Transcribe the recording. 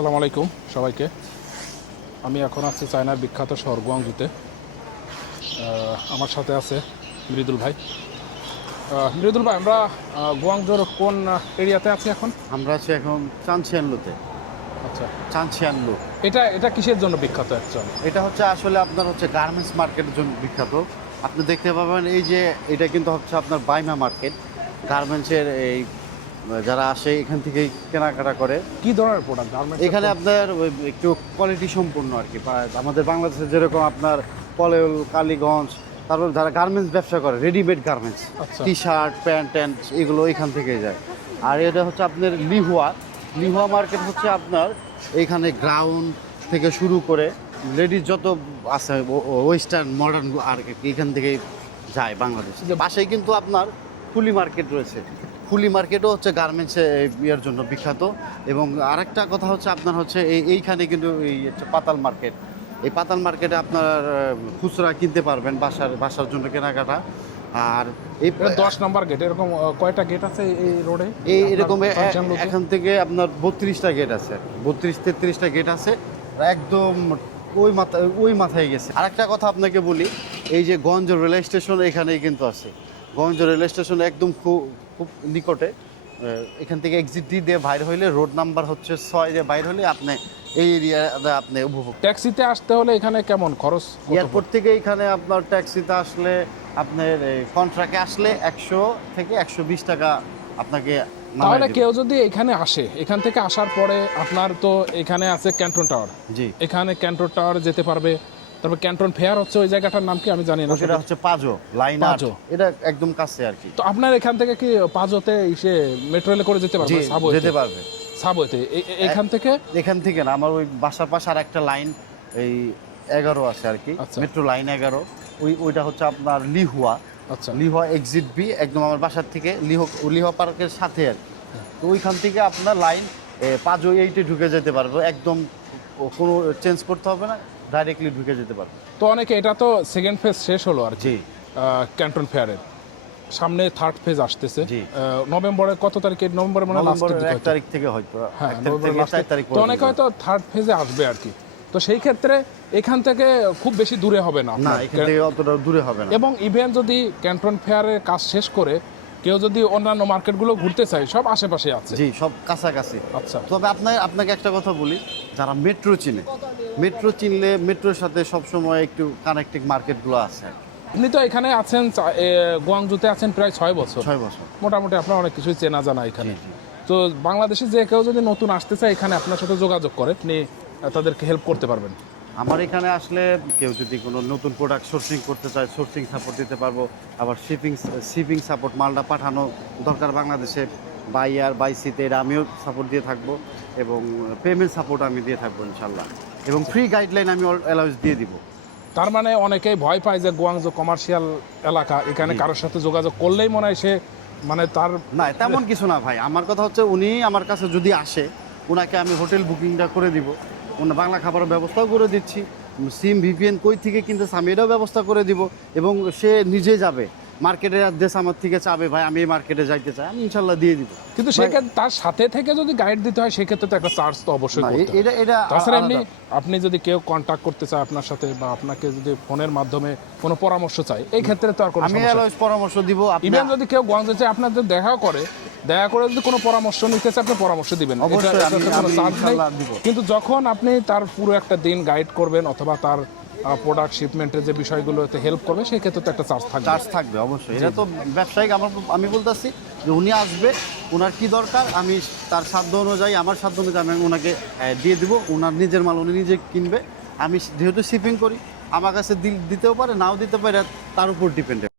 আসসালামু আলাইকুম সবাইকে। আমি এখন আছি চায়নার বিখ্যাত শহর গুয়াংজুতে। আমার সাথে আছে মৃদুল ভাই। মৃদুল ভাই আমরা গুয়াংজোর কোন এরিয়াতে আছি এখন? আমরা আছি এখন চানচিয়ানলুতে আচ্ছা। চানচিয়ানলু এটা এটা কিসের জন্য বিখ্যাত অ্যাকচুয়ালি এটা হচ্ছে আসলে আপনার হচ্ছে গার্মেন্টস মার্কেটের জন্য বিখ্যাত। আপনি দেখতে পাবেন এই যে এটা কিন্তু হচ্ছে আপনার বাইমা মার্কেট। গার্মেন্টসের এই যারা আসে এখান থেকেই কেনাকাটা করে। কি ধরনের প্রোডাক্ট এখানে আপনার ওই একটু কোয়ালিটি সম্পূর্ণ আর কি। আমাদের বাংলাদেশে যেরকম আপনার পলেল কালীগঞ্জ তারপর যারা গার্মেন্টস ব্যবসা করে readymade garments. T shirt pant ট্যান্ট এগুলো এখান থেকে যায়। আর এটা হচ্ছে আপনার লিহুয়া। লিহুয়া মার্কেট হচ্ছে আপনার এখানে গ্রাউন্ড থেকে শুরু করে লেডিস যত আছে ওয়েস্টার্ন মডার্ন আর এখান থেকেই যায় বাংলাদেশ। পাশেই কিন্তু আপনার ফুলি মার্কেট রয়েছে। ফুলি মার্কেটও হচ্ছে গার্মেন্টসে ইয়ের জন্য বিখ্যাত। এবং আরেকটা কথা হচ্ছে আপনার হচ্ছে এই এইখানে কিন্তু এই হচ্ছে পাতাল মার্কেট। এই পাতাল মার্কেটে আপনার খুচরা কিনতে পারবেন বাসার বাসার জন্য কেনাকাটা। আর এই দশ নম্বর গেট এরকম কয়টা গেট আছে এই- এই রোডে এই এরকম এখান থেকে আপনার বত্রিশটা গেট আছে। বত্রিশ তেত্রিশটা গেট আছে। একদম ওই মাথায় ওই মাথায় গেছে। আরেকটা কথা আপনাকে বলি এই যে গঞ্জ রেল স্টেশন এখানেই কিন্তু আছে। গঞ্জ রেল স্টেশন একদম খুব খুব নিকটে। এখান থেকে এক্সিট দিয়ে বাইর হইলে রোড নাম্বার হচ্ছে ছয়। দিয়ে বাইর হলে আপনি এই এরিয়াতে আপনি উপভোগ ট্যাক্সিতে আসতে হলে এখানে কেমন খরচ? এয়ারপোর্ট থেকে এখানে আপনার ট্যাক্সিতে আসলে আপনার কন্ট্রাক্টে আসলে একশো থেকে একশো বিশ টাকা আপনাকে তাহলে। কেউ যদি এখানে আসে এখান থেকে আসার পরে আপনার তো এখানে আছে ক্যান্টন টাওয়ার জি। এখানে ক্যান্টন টাওয়ার যেতে পারবে। তারপর ক্যান্টন ফেয়ার হচ্ছে ওই জায়গাটার নাম কি? আমি জানি না। সেটা হচ্ছে পাজো লাইন পাজো। এটা একদম কাছে আর কি। তো আপনার এখান থেকে কি পাঁচতে এসে মেট্রো রেলে করে যেতে পারবে? জি যেতে পারবে। সাবওয়েতে এ- এখান থেকে? এখান থেকে না আমার ওই বাসার পাশে আর একটা লাইন এই এগারো আছে আর কি। আচ্ছা। মেট্রো লাইন এগারো। ওই ওইটা হচ্ছে আপনার লিহুয়া। আচ্ছা। লিহুয়া এক্সিট বি একদম আমার বাসার থেকে লিহ লিহুয়া পার্কের সাথে আর কি। তো ওইখান থেকে আপনার লাইন পাঁচও এইটে ঢুকে যেতে পারবে। একদম কোনো চেঞ্জ করতে হবে না। ডাইরেক্টলি ঢুকে যেতে পারবে। তো অনেকে এটা তো সেকেন্ড ফেজ শেষ হলো আর কি। জি। ক্যান্টন ফেয়ারের সামনে থার্ড ফেজ আসতেছে। নভেম্বরের কত তারিখে? নভেম্বরের মানে এক। তারিখ থেকে হয়তো হ্যাঁ তারিখ তো অনেকে হয়তো থার্ড ফেজে আসবে আর কি। তো সেই ক্ষেত্রে এখান থেকে খুব বেশি দূরে হবে না না এখান থেকে অতটা দূরে হবে না। এবং ইভেন যদি ক্যান্টন ফেয়ারের কাজ শেষ করে কেউ যদি অন্যান্য মার্কেটগুলো ঘুরতে চায় সব আশেপাশে আছে। জি সব কাছাকাছি। আচ্ছা। তবে আপনার আপনাকে একটা কথা বলি। যারা মেট্রো চিনে। মেট্রো চিনলে মেট্রোর সাথে সবসময় একটু কানেক্টিং মার্কেটগুলো আছে। আপনি তো এখানে আছেন গোয়াংজুতে আছেন প্রায় ছয় বছর। ছয় বছর। মোটামুটি আপনার অনেক কিছুই চেনা জানা এখানে। তো বাংলাদেশে যে কেউ যদি নতুন আসতে চায় এখানে আপনার সাথে যোগাযোগ করে আপনি তাদেরকে হেল্প করতে পারবেন। আমার এখানে আসলে কেউ যদি কোনো নতুন প্রোডাক্ট সোর্সিং করতে চায় সোর্সিং সাপোর্ট দিতে পারব। আবার শিপিং শিপিং সাপোর্ট মালটা পাঠানো দরকার বাংলাদেশে। বাই আর বাই সিতে এটা আমিও সাপোর্ট দিয়ে থাকব এবং পেমেন্ট সাপোর্ট আমি দিয়ে থাকব ইনশাল্লাহ। এবং ফ্রি গাইডলাইন আমি অ্যালাউন্স দিয়ে দিব। তার মানে অনেকেই ভয় পায় যে গোয়াংজো কমার্শিয়াল এলাকা এখানে কারোর সাথে যোগাযোগ করলেই মনে হয় সে মানে তার না তেমন কিছু না ভাই। আমার কথা হচ্ছে উনি আমার কাছে যদি আসে ওনাকে আমি হোটেল বুকিংটা করে দিব। ওনার বাংলা খাবারের ব্যবস্থাও করে দিচ্ছি। সিম ভিপিএন কই থেকে কিনতেছে আমি এটাও ব্যবস্থা করে দিব। এবং সে নিজে যাবে। মার্কেটের অ্যাড্রেস আমার থেকে চাবে ভাই আমি এই মার্কেটে যাইতে চাই আমি ইনশাল্লাহ দিয়ে দিব। কিন্তু সেক্ষেত্রে তার সাথে থেকে যদি গাইড দিতে হয় সেক্ষেত্রে তো একটা চার্জ তো অবশ্যই করতে এটা এটা তাছাড়া এমনি আপনি যদি কেউ কন্ট্যাক্ট করতে চায় আপনার সাথে বা আপনাকে যদি ফোনের মাধ্যমে কোনো পরামর্শ চায় এই ক্ষেত্রে তো আর কোনো আমি পরামর্শ দিব আপনি ইভেন যদি কেউ গোয়াংজো চায় আপনাদের দেখাও করে দেখা করে যদি কোনো পরামর্শ নিতে চায় আপনি পরামর্শ দিবেন। কিন্তু যখন আপনি তার পুরো একটা দিন গাইড করবেন অথবা তার প্রোডাক্ট শিপমেন্টের যে বিষয়গুলোতে হেল্প করবে, সেই ক্ষেত্রে তো একটা চার্জ থাকবে। চার্জ থাকবে, অবশ্যই। এটা তো ব্যবসায়িক, আমার আমি বলতেছি যে উনি আসবে ওনার কি দরকার, আমি তার সাধ্য অনুযায়ী, আমার সাধ্য অনুযায়ী আমি ওনাকে দিয়ে দিব ওনার নিজের মাল উনি নিজে কিনবে। আমি যেহেতু শিপিং করি, আমার কাছে দিতেও পারে, নাও দিতে পারে, তার উপর ডিপেন্ডেন্ট